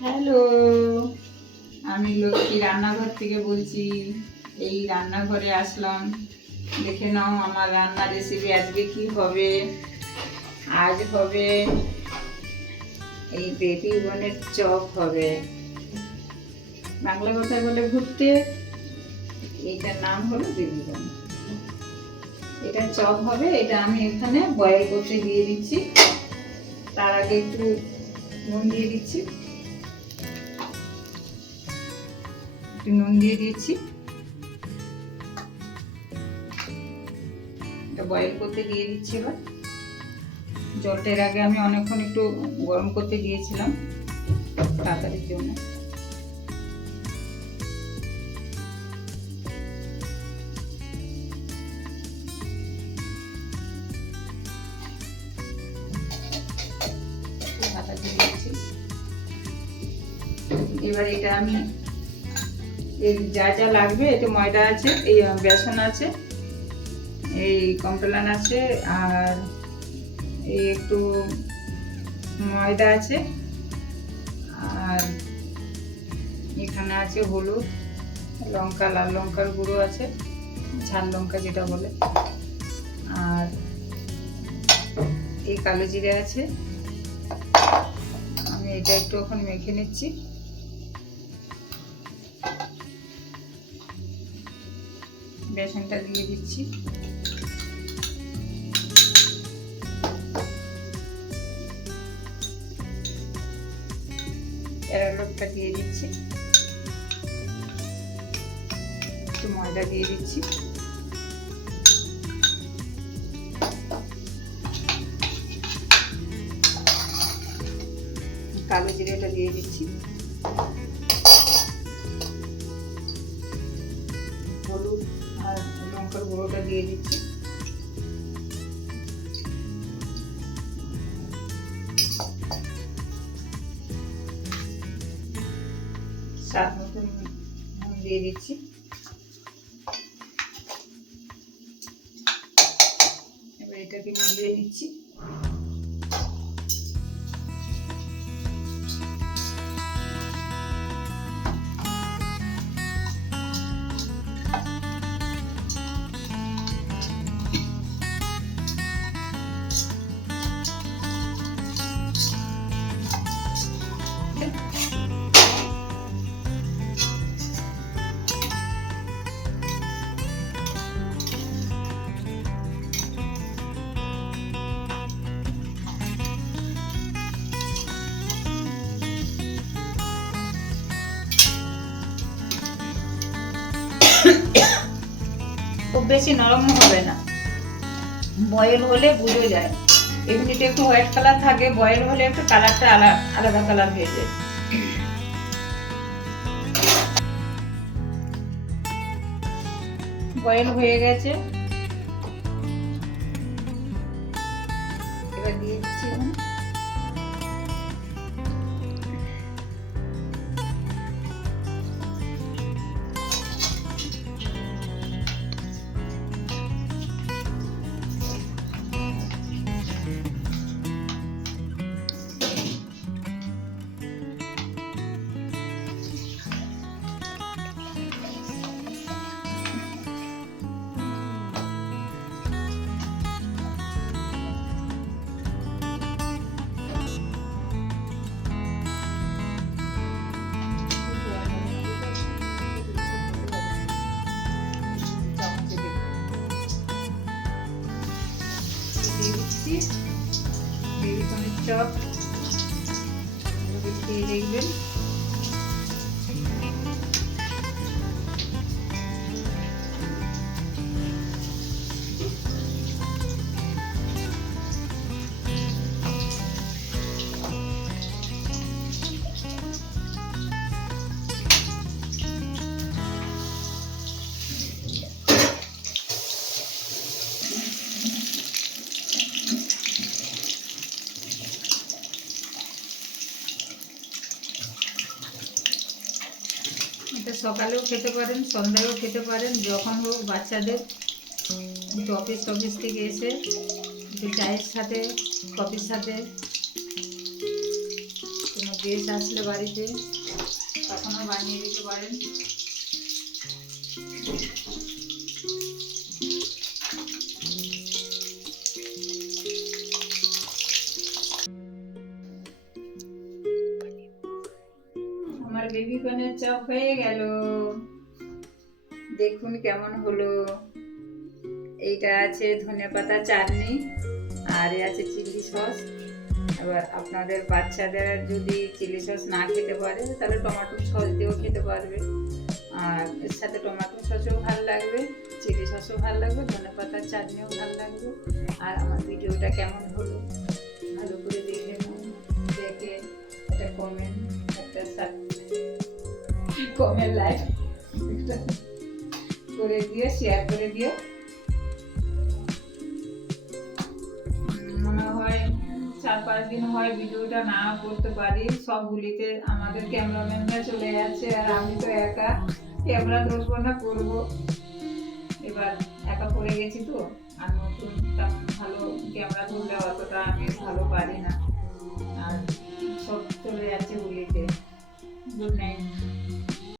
Hello, আমি লক্ষ্মী রান্নাঘর থেকে বলছি। এই রান্নাঘরে আসলাম, দেখে নাও আমার রান্নার রেসিপি আজকে কি হবে। আজ হবে এই বেবি বনের চপ হবে। বাংলা কথায় বলে ভুট্টে, এইটার নাম হলো বেবি বন। এটা চপ হবে। এটা আমি এখানে বয়েল করতে দিয়ে দিচ্ছি। তার আগে একটু নুন দিয়ে দিচ্ছি, এটা বয়েল করতে দিয়ে দিচ্ছি। এবার জলটার আগে আমি অনেকক্ষণ একটু গরম করতে দিয়েছিলাম তাড়াতাড়ির জন্য। এবার এটা আমি যা যা লাগবে, এতে ময়দা আছে, এই বেসন আছে, এই কমপ্লান আছে, আর এই একটু ময়দা আছে, আর এখানে আছে হলুদ, লঙ্কা, লাল লঙ্কার গুঁড়ো আছে, ঝাল লঙ্কা যেটা বলে, আর এই কালো জিরে আছে। আমি এটা একটু এখন মেখে নিচ্ছি। বেসনটা দিয়ে দিচ্ছি, এলাচটা দিয়ে দিচ্ছি, একটু ময়দা দিয়ে দিচ্ছি, কালো জিরেটা দিয়ে দিচ্ছি, হলুদ আর লঙ্কার গুঁড়োটা দিয়ে দিচ্ছি, স্বাদ মতন নুন দিয়ে দিচ্ছি। এবার এটাকে মিলিয়ে নিচ্ছি। খুব বেশি নরম হবে না, বয়েল হলে বুঝে যায়। এমনিতে একটু হোয়াইট কালার থাকে, বয়েল হলে একটু কালারটা আলাদা কালার হয়ে যায়। বয়েল হয়ে গেছে, এবার দিয়ে দিচ্ছি বেবি কর্নের চপ খেয়ে দেখবেন। এটা সকালেও খেতে পারেন, সন্ধ্যায়ও খেতে পারেন, যখন হোক। বাচ্চাদের একটু অফিস থেকে এসে একটু চায়ের সাথে, কফির সাথে গেস্ট আসলে বাড়িতে তখনও বানিয়ে দিতে পারেন। আমার বেবি কর্নের চপ হয়ে গেল, দেখুন কেমন হলো। এইটা আছে ধনেপাতা চাটনি, আর এ আছে চিলি সস। এবার আপনাদের বাচ্চাদের যদি চিলি সস না খেতে পারে তাহলে টমেটো সস দিয়েও খেতে পারবে, আর এর সাথে টমেটো সসও ভালো লাগবে, চিলি সসও ভালো লাগবে, ধনেপাতার চাটনিও ভালো লাগবে। আর আমার ভিডিওটা কেমন হলো ভালো করে দেখে নিন, দেখে একটা কমেন্ট, একটা কমেন্ট লাইক করে দিও, শেয়ার করে দিও। মনে হয় 4-5 দিন হয় ভিডিওটা না করতে পারি, সবগুলিতে আমাদের ক্যামেরাম্যানরা চলে যাচ্ছে আর আমি তো একা ক্যামেরা ধরবো না করবো। এবার একা পড়ে গেছি তো, আর নতুন তেমন ভালো ক্যামেরা ধরলে অতটা আমি ভালো পারি না।